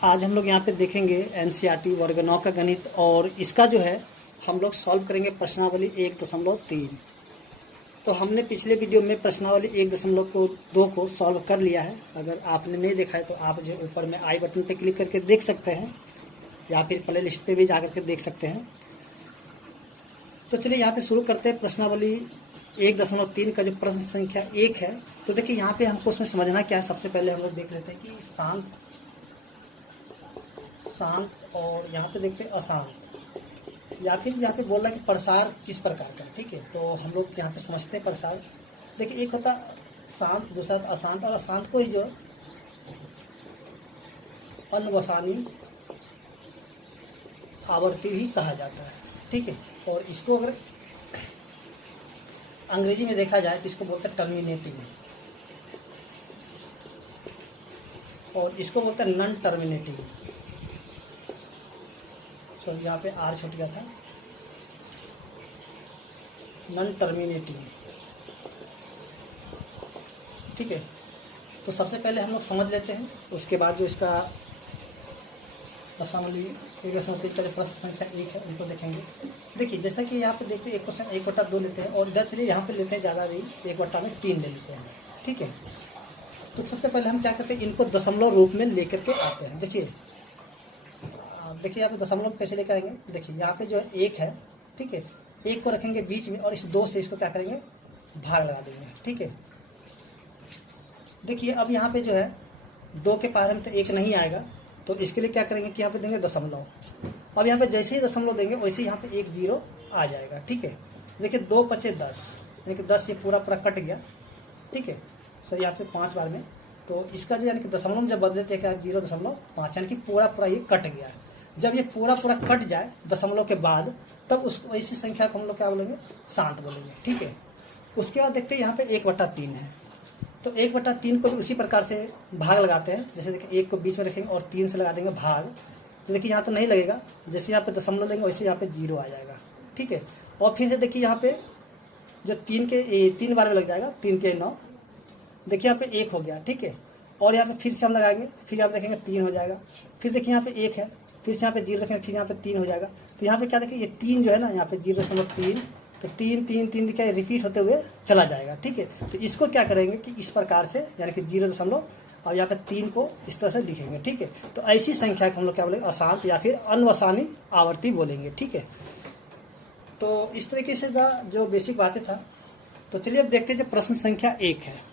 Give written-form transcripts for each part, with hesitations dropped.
आज हम लोग यहाँ पे देखेंगे एनसीईआरटी वर्ग 9 का गणित और इसका जो है हम लोग सॉल्व करेंगे प्रश्नावली 1.3। तो हमने पिछले वीडियो में प्रश्नावली 1.2 को सॉल्व कर लिया है। अगर आपने नहीं देखा है तो आप जो ऊपर में आई बटन पे क्लिक करके देख सकते हैं या फिर प्ले लिस्ट पे भी जा करके देख सकते हैं। तो चलिए यहाँ पे शुरू करते हैं। प्रश्नावली 1.3 का जो प्रश्न संख्या 1 है, तो देखिए यहाँ पे हमको उसमें समझना क्या है। सबसे पहले हम लोग देख लेते हैं कि शांत और यहाँ पे देखते हैं अशांत, या फिर यहाँ पे बोल रहा है कि प्रसार किस प्रकार का। ठीक है, तो हम लोग यहाँ पे समझते हैं प्रसार। देखिए एक होता शांत, दूसरा अशांत, और अशांत को ही जो अनवसानी आवर्ती भी कहा जाता है। ठीक है, और इसको अगर अंग्रेजी में देखा जाए तो इसको बोलते हैं टर्मिनेटिंग, और इसको बोलते हैं नॉन टर्मिनेटिंग। तो यहाँ पे आर छूट गया था, नॉन टर्मिनेटिंग। ठीक है, तो सबसे पहले हम लोग समझ लेते हैं, उसके बाद जो इसका प्रश्नावली 1.3 का जो प्रश्न संख्या 1 है उनको देखेंगे। देखिए जैसा कि यहाँ पे देखते हैं एक क्वेश्चन 1/2 लेते हैं, और इधर चलिए यहाँ पे लेते हैं ज़्यादा नहीं, 1/3 ले लेते हैं। ठीक है, तो सबसे पहले हम क्या करते हैं, इनको दशमलव रूप में लेकर के आते हैं। देखिए यहाँ पे दशमलव कैसे लेकर आएंगे। देखिए यहाँ पे जो है 1 है, ठीक है, 1 को रखेंगे बीच में और इस 2 से इसको क्या करेंगे, भाग लगा देंगे। ठीक है, देखिए अब यहाँ पे जो है 2 के पार में तो 1 नहीं आएगा, तो इसके लिए क्या करेंगे कि यहाँ पे देंगे दशमलव। अब यहाँ पे जैसे ही दशमलव देंगे वैसे ही यहाँ पे 1 0 आ जाएगा। ठीक है, देखिए 2 5 10, यानी कि 10 ये पूरा कट गया। ठीक है, सर यहाँ पे 5 बार में, तो इसका जो यानी कि दशमलव जब बदले थे क्या 0.5, यानी कि पूरा ये कट गया। जब ये पूरा कट जाए दशमलव के बाद, तब उस ऐसी संख्या को हम लोग क्या बोलेंगे, शांत बोलेंगे। ठीक है, उसके बाद देखते हैं यहाँ पे 1/3 है, तो 1/3 को भी उसी प्रकार से भाग लगाते हैं। जैसे देखिए 1 को बीच में रखेंगे और 3 से लगा देंगे भाग, तो देखिए यहाँ तो नहीं लगेगा, जैसे यहाँ पे दशमलव लेंगे वैसे यहाँ पे 0 आ जाएगा। ठीक है, और फिर से देखिए यहाँ पे जो 3 बार में लग जाएगा, 3 3 9, देखिए यहाँ पे 1 हो गया। ठीक है, और यहाँ पे फिर से हम लगाएंगे, फिर यहाँ पे देखेंगे 3 हो जाएगा। फिर देखिए यहाँ पे 1 है, फिर से यहाँ पे 0 रखेंगे, फिर यहाँ पे 3 हो जाएगा। तो यहाँ पे क्या देखिए ये 3 जो है ना, यहाँ पे 0.3, तो 3 3 3 दिखाई रिपीट होते हुए चला जाएगा। ठीक है, तो इसको क्या करेंगे कि इस प्रकार से, यानी कि 0 और यहाँ पे 3 को इस तरह से लिखेंगे। ठीक है, तो ऐसी संख्या को हम लोग क्या बोलेंगे, अशांत या फिर अनवसानी आवर्ती बोलेंगे। ठीक है, तो इस तरीके से जो बेसिक बातें था। तो चलिए अब देखते हैं जो प्रश्न संख्या 1 है।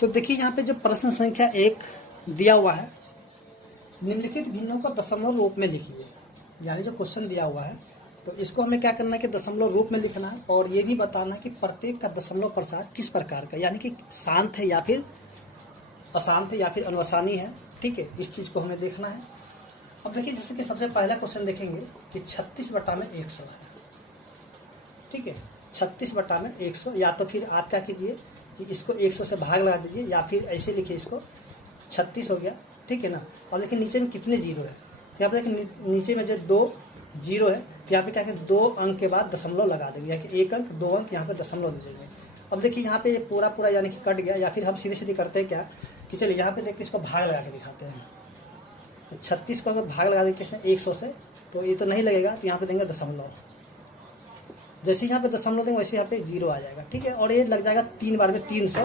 तो देखिए यहाँ पे जो प्रश्न संख्या 1 दिया हुआ है, निम्नलिखित भिन्नों को दशमलव रूप में लिखिए। यानी जो क्वेश्चन दिया हुआ है, तो इसको हमें क्या करना है कि दशमलव रूप में लिखना है, और ये भी बताना है कि प्रत्येक का दशमलव प्रसार किस प्रकार का, यानी कि शांत है या फिर अशांत है या फिर अनवसानी है। ठीक है, इस चीज़ को हमें देखना है। अब देखिए जैसे कि सबसे पहला क्वेश्चन देखेंगे कि 36/100 है। ठीक है, 36/100, या तो फिर आप क्या कीजिए कि इसको 100 से भाग लगा दीजिए, या फिर ऐसे लिखिए, इसको 36 हो गया। ठीक है ना, और देखिए नीचे में कितने 0 है, तो यहाँ पे देखिए नीचे में जो 2 0 है, तो यहाँ पे क्या करें 2 अंक के बाद दशमलव लगा देंगे, यानी कि 1 अंक 2 अंक यहाँ पे दशमलव दे देंगे। अब देखिए यहाँ पे ये पूरा यानी कि कट गया, या फिर हम सीधे करते हैं क्या कि चलिए यहाँ पे देखते इसको भाग लगा के दिखाते हैं। 36 को अगर भाग लगा देंगे 100 से, तो ये तो नहीं लगेगा, तो यहाँ पे देंगे दशमलव। जैसे यहाँ पे दशमलव देंगे वैसे यहाँ पे 0 आ जाएगा। ठीक है, और ये लग जाएगा 3 बार में 300,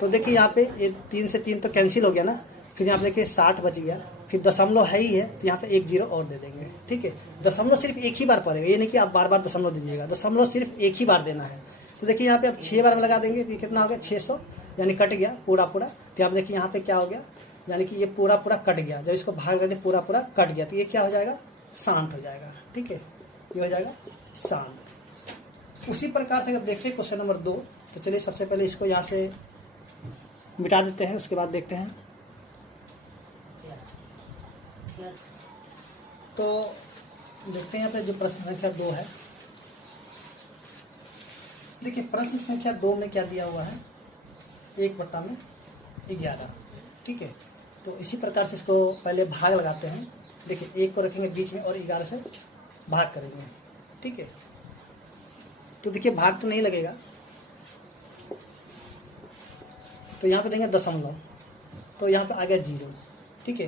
तो देखिए यहाँ पे ये 3 से 3 तो कैंसिल हो गया ना, फिर यहाँ पे देखिए 60 बच गया, फिर दशमलव है ही है, तो यहाँ पे 1 0 और दे देंगे। ठीक है, दशमलव सिर्फ एक ही बार पड़ेगा, ये नहीं कि आप बार दशमलव दीजिएगा, दशमलव सिर्फ एक ही बार देना है। तो देखिए यहाँ पे आप 6 बार में लगा देंगे, तो कितना हो गया 600, यानी कट गया पूरा। तो आप देखिए यहाँ पे क्या हो गया, यानी कि ये पूरा कट गया। जब इसको भाग करके पूरा कट गया, तो ये क्या हो जाएगा, शांत हो जाएगा। ठीक है, ये हो जाएगा शांत। उसी प्रकार से अगर देखते हैं क्वेश्चन नंबर 2, तो चलिए सबसे पहले इसको यहाँ से मिटा देते हैं, उसके बाद देखते हैं। तो देखते हैं यहाँ पे जो प्रश्न संख्या 2 है। देखिए प्रश्न संख्या 2 में क्या दिया हुआ है, 1/11। ठीक है, तो इसी प्रकार से इसको पहले भाग लगाते हैं। देखिए 1 को रखेंगे बीच में और 11 से भाग करेंगे। ठीक है, तो देखिए भाग तो नहीं लगेगा, तो यहाँ पे देंगे दशमलव, तो यहाँ पे आ गया 0, ठीक है।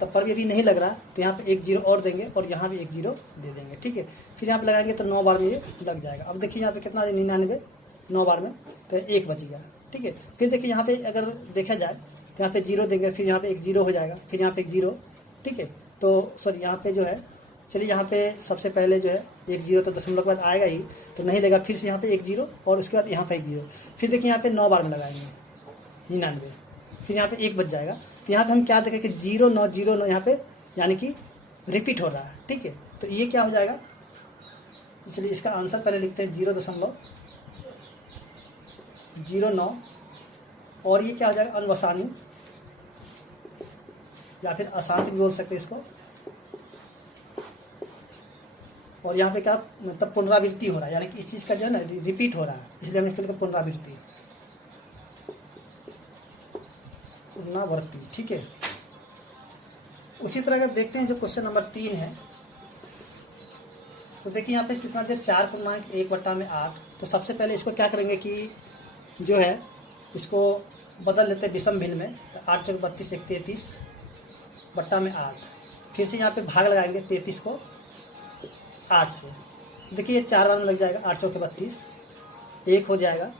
तब पर भी अभी नहीं लग रहा, तो यहाँ पे एक 0 और देंगे और यहाँ भी एक 0 दे देंगे, ठीक है। फिर यहाँ पे लगाएंगे तो 9 बार में ये लग जाएगा। अब देखिए यहाँ पे कितना है 99, 9 बार में तो 1 बच गया, ठीक है। फिर देखिए यहाँ पे अगर देखा जाए तो यहाँ पे 0 देंगे, फिर यहाँ पे एक 0 हो जाएगा, फिर यहाँ पे एक 0, ठीक है। तो सॉरी यहाँ पे जो है, चलिए यहाँ पे सबसे पहले जो है एक 0 तो दशमलव के बाद आएगा ही, तो नहीं लेगा, फिर से यहाँ पे एक 0 और उसके बाद यहाँ पे एक 0। फिर देखिए यहाँ पे 9 बार में लगाएंगे 99, फिर यहाँ पे 1 बच जाएगा। तो यहाँ पे हम क्या देखें कि 0 9 0 9 यहाँ पे यानी कि रिपीट हो रहा है, ठीक है। तो ये क्या हो जाएगा, इसलिए इसका आंसर पहले लिखते हैं 0.09, और ये क्या हो जाएगा अनवसानी, या फिर अशांत भी बोल सकते हैं इसको। और यहाँ पे क्या मतलब पुनरावृत्ति हो रहा है, यानी कि इस चीज़ का जो है ना रिपीट हो रहा है, इसलिए हम इसको लिखते पुनरावृत्ति, पुनरावृत्ति, ठीक है। उसी तरह अगर देखते हैं जो क्वेश्चन नंबर 3 है, तो देखिए यहाँ पे कितना दे 4.1/8। तो सबसे पहले इसको क्या करेंगे कि जो है इसको बदल लेते हैं विषम भिन्न में, तो 8 चौक 32 1 33/8। फिर से यहाँ पे भाग लगाएंगे 33 को 8 से, देखिए ये 4 बार में लग जाएगा, 8 चौक 32 1 हो जाएगा।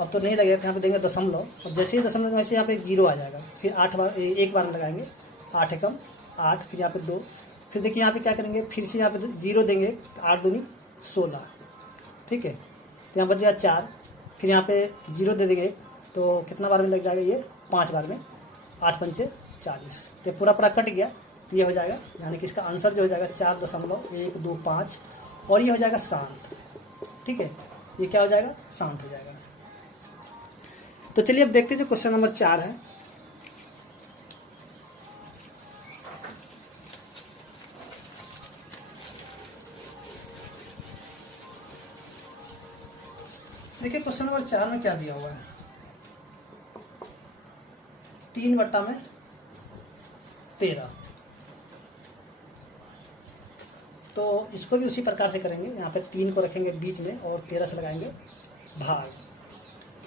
अब तो नहीं लगेगा, तो यहाँ पे देंगे दशमलव, और जैसे ही दशमलव वैसे यहाँ पे एक 0 आ जाएगा। फिर 8 बार, 1 बार में लगाएंगे 8 एकम 8, फिर यहाँ पे 2, फिर देखिए यहाँ पे क्या करेंगे, फिर से यहाँ पे 0 देंगे, 8 दूनी 16, ठीक है। तो यहाँ बच गया 4, फिर यहाँ पे 0 दे देंगे, तो कितना बार में लग जाएगा ये 5 बार में, 8 पंचे 40, तो पूरा कट गया, तो ये हो जाएगा, यानी कि इसका आंसर जो हो जाएगा 4.125, और ये हो जाएगा शांत, ठीक है। ये क्या हो जाएगा, शांत हो जाएगा। तो चलिए अब देखते हैं जो क्वेश्चन नंबर 4 है। देखिए क्वेश्चन नंबर 4 में क्या दिया हुआ है, 3/13। तो इसको भी उसी प्रकार से करेंगे, यहाँ पे 3 को रखेंगे बीच में और 13 से लगाएंगे भाग।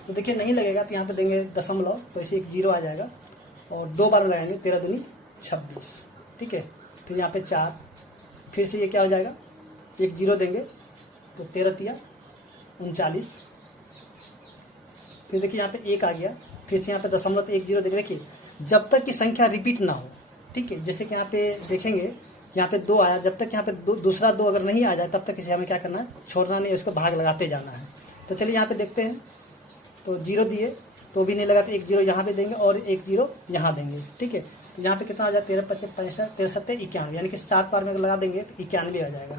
तो देखिए नहीं लगेगा, तो यहाँ पे देंगे दशमलव, तो ऐसे एक 0 आ जाएगा, और 2 बार में लगाएंगे 13 दूनी 26, ठीक है। फिर यहाँ पे 4, फिर से ये क्या हो जाएगा, एक 0 देंगे, तो 13 तिया 39, फिर देखिए यहाँ पे 1 आ गया, फिर से यहाँ पे दशमलव, तो 1 0 देंगे। देखिए जब तक की संख्या रिपीट ना हो, ठीक है, जैसे कि यहाँ पे देखेंगे, यहाँ पे 2 आया, जब तक यहाँ पे दूसरा 2 अगर नहीं आ जाए, तब तक इसे हमें क्या करना है, छोड़ना नहीं, इसको भाग लगाते जाना है। तो चलिए यहाँ पे देखते हैं, तो 0 दिए तो भी नहीं लगा, तो एक 0 यहाँ पे देंगे और एक 0 यहाँ देंगे, ठीक है। तो यहाँ पे कितना आ जाए, 13 25 65 13 7 91, यानी कि 7 बार में लगा देंगे तो 91 आ जाएगा।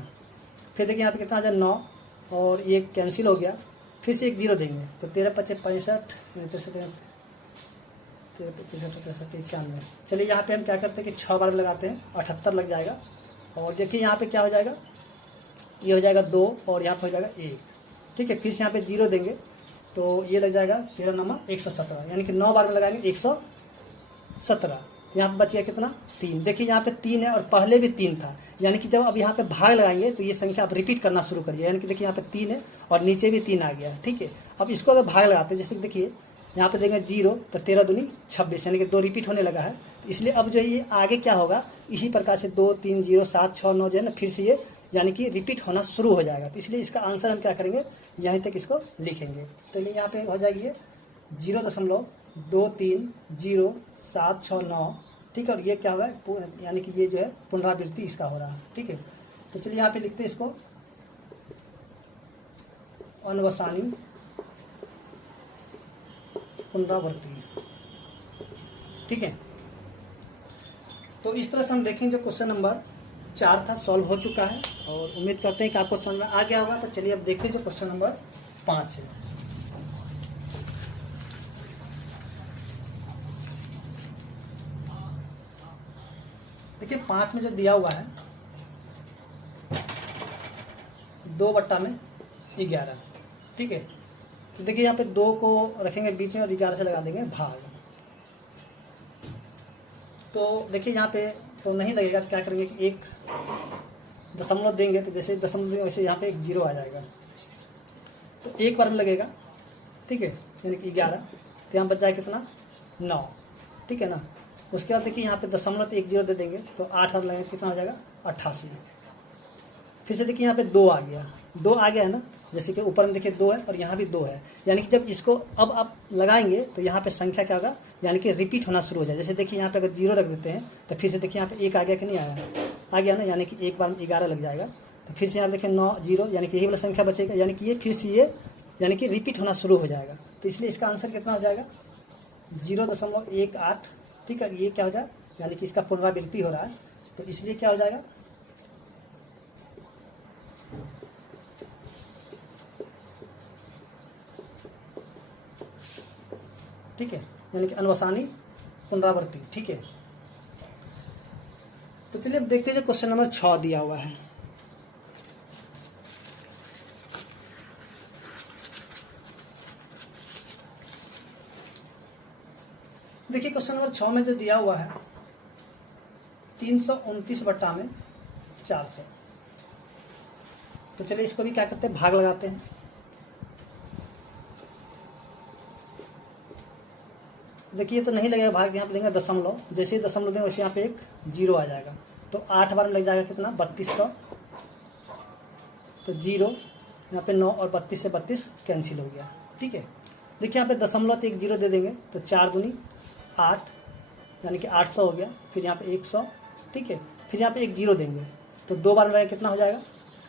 फिर देखिए यहाँ पे कितना आ जाए 9, और ये कैंसिल हो गया, फिर से एक 0 देंगे, तो 13 25 65 91। चलिए यहाँ पे हम क्या करते हैं कि 6 बार में लगाते हैं, 78 लग जाएगा। और देखिए यहाँ पे क्या हो जाएगा, ये हो जाएगा 2, और यहाँ पे हो जाएगा 1, ठीक है। फिर से यहाँ पे 0 देंगे, तो ये लग जाएगा 13 नंबर 117, यानी कि 9 बार में लगाएंगे 117। यहाँ पे बच गया कितना, 3। देखिए यहाँ पे 3 है और पहले भी 3 था, यानी कि जब अब यहाँ पे भाग लगाएंगे तो ये संख्या आप रिपीट करना शुरू करिए, यानी कि देखिए यहाँ पे 3 है और नीचे भी 3 आ गया, ठीक है। अब इसको अगर भाग लगाते हैं, जैसे देखिए यहाँ पे देंगे 0, तो 13 दूनी 26, यानी कि 2 रिपीट होने लगा है। तो इसलिए अब जो है ये आगे क्या होगा, इसी प्रकार से 2 3 0 7 6 9 जो है ना, फिर से ये यानी कि रिपीट होना शुरू हो जाएगा। तो इसलिए इसका आंसर हम क्या करेंगे, यहीं तक इसको लिखेंगे। तो यहाँ पे हो जाएगी 0.230769, ठीक है। और ये क्या होगा, यानी कि ये जो है पुनरावृत्ति इसका हो रहा है, ठीक है। तो चलिए यहाँ पे लिखते हैं इसको अनवसानी पुनरावृत्ति, ठीक है। तो इस तरह से हम देखें जो क्वेश्चन नंबर 4 था सॉल्व हो चुका है, और उम्मीद करते हैं कि आपको समझ में आ गया होगा। तो चलिए अब देखते हैं जो क्वेश्चन नंबर 5 है। देखिए 5 में जो दिया हुआ है 2/11, ठीक है। तो देखिए यहाँ पे 2 को रखेंगे बीच में और 11 से लगा देंगे भाग। तो देखिए यहाँ पे तो नहीं लगेगा, तो क्या करेंगे कि एक दशमलव देंगे, तो जैसे दशमलव देंगे वैसे यहाँ पे एक 0 आ जाएगा, तो एक बार में लगेगा, ठीक है, यानी कि 11, तो यहाँ बच जाए कितना 9, ठीक है ना। उसके बाद देखिए यहाँ पे 0.10 दे देंगे तो 8 बार लगेगा, कितना हो जाएगा 88। फिर से देखिए यहाँ पे 2 आ गया, 2 आ गया है ना, जैसे कि ऊपर में देखिए 2 है और यहाँ भी 2 है, यानी कि जब इसको अब आप लगाएंगे तो यहाँ पे संख्या क्या होगा, यानी कि रिपीट होना शुरू हो जाए। जैसे देखिए यहाँ पे अगर 0 रख देते हैं तो फिर से देखिए यहाँ पे 1 आ गया कि नहीं आया, आ गया ना, यानी कि एक बार में 11 लग जाएगा। तो फिर से यहाँ देखिए 9 0, यानी कि यही वाला संख्या बचेगा, यानी कि ये फिर से ये यानी कि रिपीट होना शुरू हो जाएगा। तो इसलिए इसका आंसर कितना हो जाएगा 0.18, ठीक है। ये क्या हो जाए, यानी कि इसका पुनरावृत्ति हो रहा है, तो इसलिए क्या हो जाएगा, ठीक है, यानी कि अनवसानी पुनरावृत्ति, ठीक है। तो चलिए अब देखते हैं जो क्वेश्चन नंबर 6 दिया हुआ है। देखिए क्वेश्चन नंबर 6 में जो दिया हुआ है 329/400। तो चलिए इसको भी क्या करते हैं, भाग लगाते हैं। देखिए तो नहीं लगेगा भाग, यहाँ पे देंगे दशमलव, जैसे ही दशमलव देंगे वैसे यहाँ पे एक 0 आ जाएगा, तो 8 बार में लग जाएगा कितना 3200, तो 0 यहाँ पे 9 और 32 से 32 कैंसिल हो गया, ठीक है। देखिए यहाँ पे दशमलव तो एक 0 दे देंगे, तो 4 दूनी 8, यानी कि 800 हो गया। फिर यहाँ पे 100, ठीक है, फिर यहाँ पे एक 0 देंगे, तो 2 बार में लगेगा कितना हो जाएगा।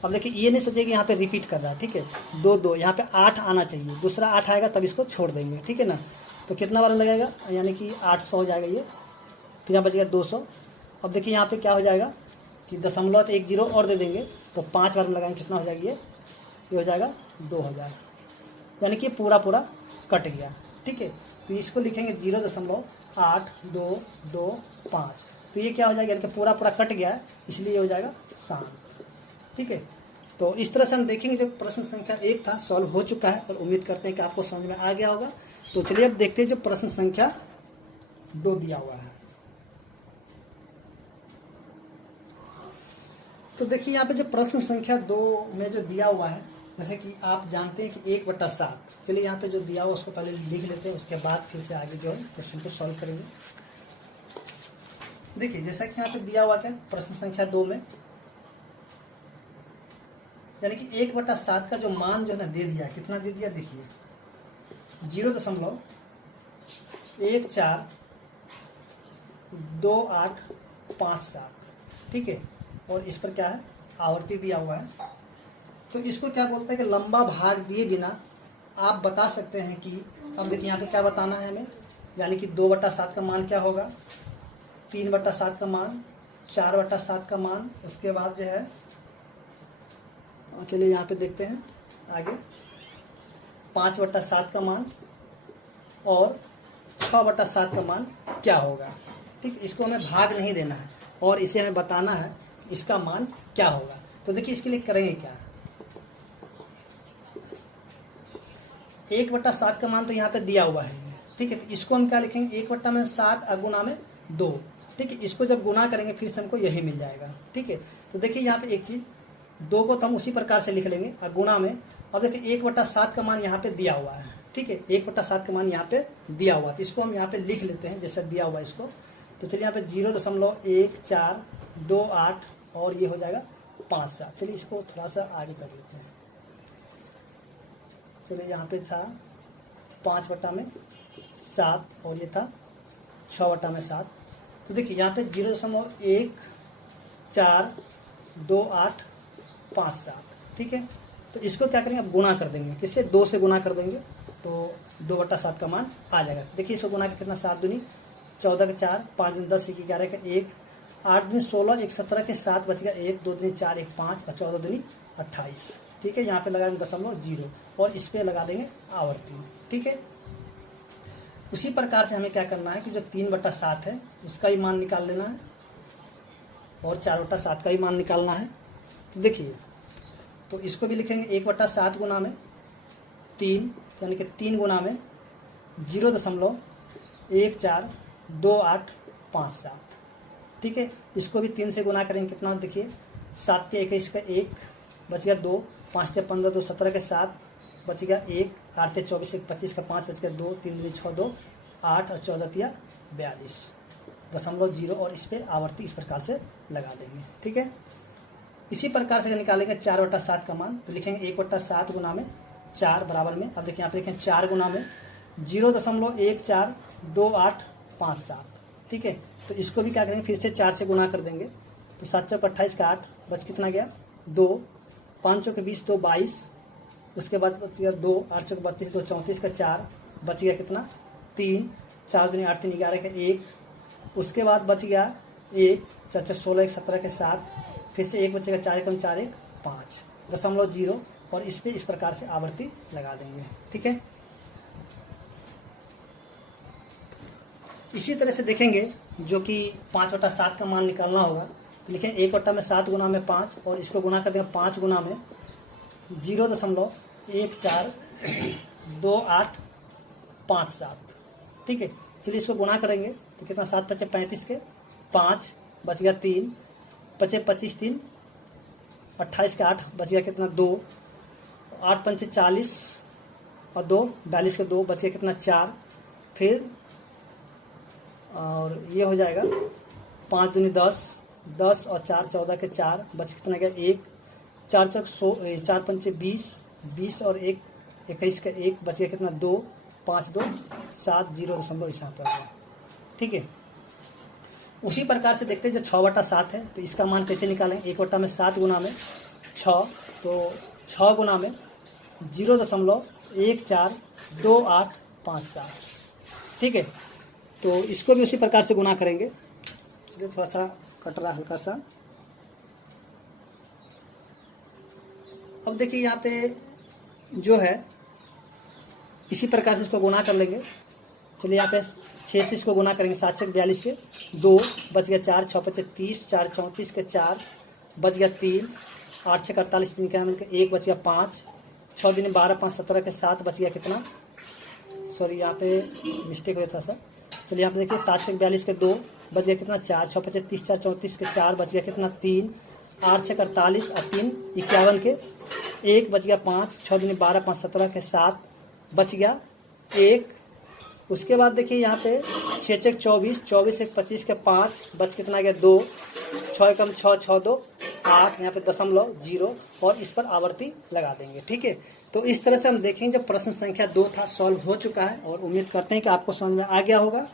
अब देखिए ये नहीं सोचिए कि यहाँ पे रिपीट कर रहा है, ठीक है, 2 2 यहाँ पे 8 आना चाहिए, दूसरा 8 आएगा तब इसको छोड़ देंगे, ठीक है ना। तो कितना बार लगेगा, यानी कि 800 हो जाएगा ये, फिर यहाँ बचेगा 200। अब देखिए यहाँ पे क्या हो जाएगा कि दशमलव तो एक 0 और दे देंगे, तो 5 बार में लगाएंगे, कितना हो जाएगा ये हो जाएगा 2000, यानी कि पूरा कट गया, ठीक है। तो इसको लिखेंगे 0.8225, तो ये क्या हो जाएगा, यानी कि पूरा कट गया है, इसलिए ये हो जाएगा शांत, ठीक है। तो इस तरह से हम देखेंगे जो प्रश्न संख्या 1 था सॉल्व हो चुका है, और उम्मीद करते हैं कि आपको समझ में आ गया होगा। तो चलिए अब देखते हैं जो प्रश्न संख्या 2 दिया हुआ है। तो देखिए यहाँ पे जो प्रश्न संख्या 2 में जो दिया हुआ है, जैसे कि आप जानते हैं कि 1/7, चलिए यहाँ पे जो दिया हुआ उसको पहले लिख लेते हैं, उसके बाद फिर से आगे जो है क्वेश्चन को सॉल्व करेंगे। देखिए जैसा कि यहाँ पे दिया हुआ क्या प्रश्न संख्या 2 में, यानी कि 1/7 का जो मान जो है ना दे दिया, कितना दे दिया, देखिए 0.142857, ठीक है। और इस पर क्या है, आवर्ती दिया हुआ है। तो इसको क्या बोलते हैं कि लंबा भाग दिए बिना आप बता सकते हैं कि, अब देखिए यहाँ पे क्या बताना है हमें, यानी कि 2/7 का मान क्या होगा, 3/7 का मान, 4/7 का मान, उसके बाद जो है चलिए यहाँ पे देखते हैं आगे 5/7 का मान और 6/7 का मान क्या होगा, ठीक। इसको हमें भाग नहीं देना है और इसे हमें बताना है इसका मान क्या होगा। तो देखिए इसके लिए करेंगे क्या, 1/7 का मान तो यहाँ पे दिया हुआ है, ठीक है। तो इसको हम क्या लिखेंगे, 1/7 गुना में 2, ठीक है। इसको जब गुना करेंगे फिर से हमको यही मिल जाएगा, ठीक है। तो देखिए यहाँ पे एक चीज़, 2 को तो हम उसी प्रकार से लिख लेंगे और गुना में, अब देखिए 1/7 का मान यहाँ पे दिया हुआ है, ठीक है, 1/7 का मान यहाँ पे दिया हुआ है, तो इसको हम यहाँ पे लिख लेते हैं जैसे दिया हुआ इसको। तो चलिए यहाँ पे 0.1428 और ये हो जाएगा 57। चलिए इसको थोड़ा सा आगे कर लेते हैं। चलिए यहाँ पे था 5/7 और ये था 6/7। तो देखिए यहाँ पे 0.142857, ठीक है। तो इसको क्या करेंगे, अब गुना कर देंगे, किससे, 2 से गुना कर देंगे, तो 2/7 का मान आ जाएगा। देखिए इसको गुना के कितना, 7 दूनी 14 के 4, 5 दूनी 10, 1 11 का 1, 8 दूनी 16, 1 17 के 7 बच गया 1, 2 दूनी 4, 1 5 और 14 दूनी 28, ठीक है। यहाँ पे लगा देंगे 0.0 और इस पे लगा देंगे आवर्ती, ठीक है। उसी प्रकार से हमें क्या करना है कि जो 3/7 है उसका ही मान निकाल लेना है और 4/7 का ही मान निकालना है। तो देखिए तो इसको भी लिखेंगे 1/7 गुना में 3, यानी कि 3 गुना में 0.142857, ठीक है। इसको भी 3 से गुना करेंगे, कितना देखिए 7 के 21 का 1 बच गया 2, 5 के 15, 2 17 के 7, बच गया 1, 8 × 24 = 25 का 5 बच गया 2, 3 × 6 = 2, 8 और 14 × 42 दशमलव 0 और इस पर आवर्ती इस प्रकार से लगा देंगे। ठीक है, इसी प्रकार से निकालेंगे 4/7 का मान, तो लिखेंगे 1/7 गुना में 4 बराबर में, अब देखिए यहाँ पे लिखें 4 गुना में 0.142857। ठीक है, तो इसको भी क्या करेंगे, फिर से 4 से गुना कर देंगे, तो 7 चौक 28 का 8 बच कितना गया 2, 5 चौक 20 2 22, उसके बाद बच गया 2, 8 चौक 32 2 34 का 4 बच गया कितना 3, 4 दूनी 8 3 11 का 1, उसके बाद बच गया 1, 4 4 16 1 17 के 7, फिर से 1 बचेगा 4 1 4 1 5 दशमलव 0 और इस पे इस प्रकार से आवर्ती लगा देंगे। ठीक है, इसी तरह से देखेंगे जो कि 5/7 का मान निकालना होगा, तो लिखें 1/7 गुना में 5 और इसको गुना कर देंगे 5 गुना में 0.142857। ठीक है, चलिए इसको गुना करेंगे तो कितना 7 × 5 = 35 के 5 बच गया 3, 5 × 25 3, 28 का 8 बच गया कितना 2, 8 × 5 = 40 और 2 42 के 2 बच गया कितना 4, फिर और ये हो जाएगा 5 दूनी 10, 10 और 4 14 के 4 बच कितना गया 1, 4 चौक 4 पंचे 20, 20 और 1 21 का 1 बच गया कितना 2, 5 2 7 0 इस गया। ठीक है, उसी प्रकार से देखते हैं जो 6/7 है, तो इसका मान कैसे निकालेंगे, 1/7 गुना में 6, तो 6 गुना में 0.142857। ठीक है, तो इसको भी उसी प्रकार से गुना करेंगे, चलिए थोड़ा सा कट रहा हल्का सा। अब देखिए यहाँ पे जो है इसी प्रकार से इसको गुना कर लेंगे, चलिए यहाँ पे 6 से इसको गुना करेंगे, 7 × 42 के 2 बच गया 4, 6 × 5 = 30, 4 × 34 के 4 बच गया 3, 8 × 6 = 48 3 का 1 बच गया 5, 6 दूनी 12 5 17 के 7 बच गया कितना, सॉरी यहाँ पे मिस्टेक हुआ था सर, चलिए यहाँ पे देखिए 7 × 42 के 2 बच गया कितना 4, 6 × 5 = 30, 4 × 34 के 4 बच गया कितना 3, 8 × 6 = 48 और 3 51 के 1 बच गया 5, 6 दूनी 12 5 17 के 7 बच गया 1, उसके बाद देखिए यहाँ पे 6 × 24 24 1 25 के 5 बच कितना गया 2, 6 × 6 6 2 8, यहाँ पे दशमलव 0 और इस पर आवर्ती लगा देंगे। ठीक है, तो इस तरह से हम देखेंगे जो प्रश्न संख्या 2 था सॉल्व हो चुका है और उम्मीद करते हैं कि आपको समझ में आ गया होगा।